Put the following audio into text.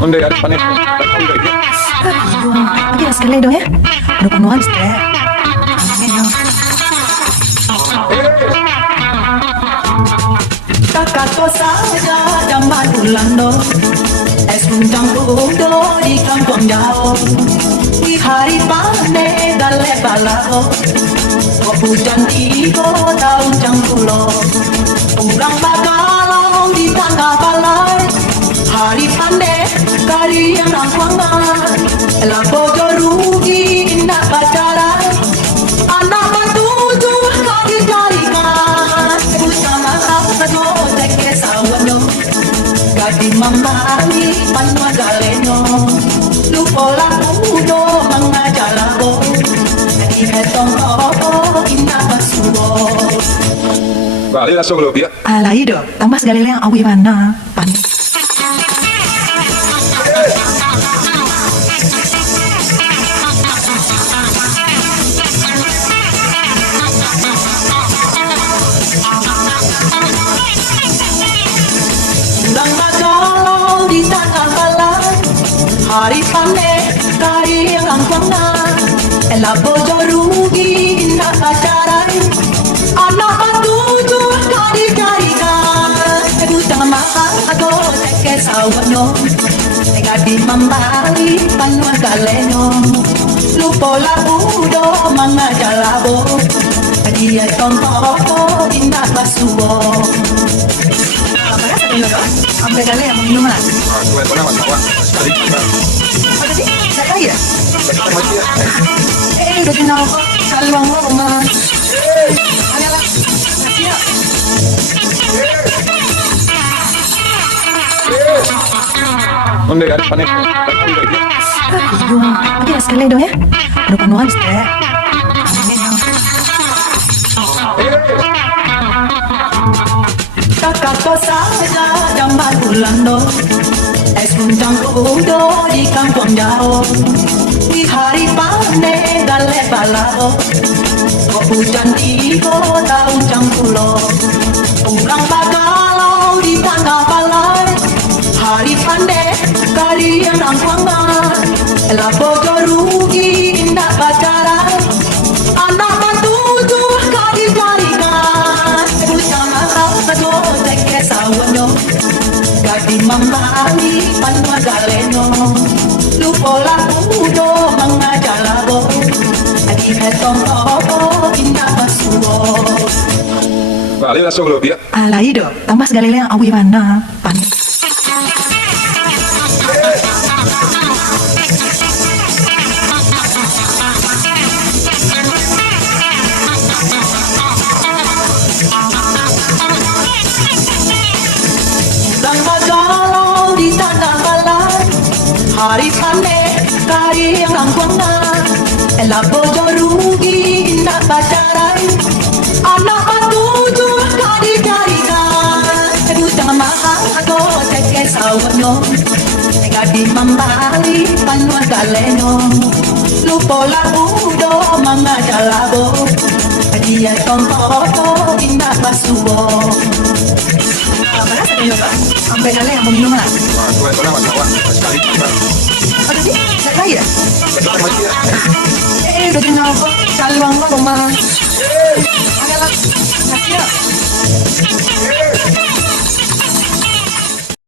Onde ada panik. Lagi sekali dong ya. Aduh panuan sih. Kakato saja zaman Orlando, es puntang udo di kampung jauh. Di hari panen gale balago, hujan tiba tahun jangkulo. Orang bagalong di tangga balai, hari panen kali yang rangkuangan. Elah bojo rugi indah pacaran, anak batuju lagi jarikan. Bersama aku teke sawanyo, gadi mamali panwa galeno. Lupola udo mengajar labo, di hetong indah basubo. Vale, langsung lo ya. Alah ido, tambah sekali yang awi mana. Panik. Ulang magalong di tanah balai, hari panen kari yang rangkuangan. Elah bojo rugi indah pacaran, anak batuju kari jarikan. Butang mahal aku teke sawanyo, gadi mamali panwa galeno. Lupola udo mengajar labo, dia tompo indah basubo. Sampai kali yang minum lah. Gue pernah masalah sekali. Apa sih? Nggak tahu ya? Mati ya. Udah kenal kok. Kali bang lo rumah. Ayolah. Siap. Onde ada panik. Lagi sekali dong ya. Aduh panuan sih. Kakato saja zaman Orlando, es puntang udo di kampung jauh. Di hari panen gale balago, hujan tiba tahun jangkulo. Orang bagalong di tangga balai, hari panen kali yang rangkuangan. Elah bojo rugi indah pacaran, anak batuju kali jarikan. Bersama aku teke sawanyo, gadi mamali panwa galeno. Lupola udo mengajar labo, di hetong indah basubo. Vale, langsung lo ya. Alah ido, tambah sekali yang awi mana. Panik. Ulang magalong di tanah balai, hari panen kari yang rangkuangan. Elah bojo rugi indah pacaran, anak batuju kari jarikan. Butang mahal aku teke sawanyo, gadi mamali panwa galeno. Lupola udo mengajar labo, dia tompo indah basubo. Sampai kali yang minum lah. Gue pernah masalah sekali. Apa sih? Nggak tahu ya? Mati ya. Udah kenal kok. Kali bang lo rumah. Ayolah. Siap.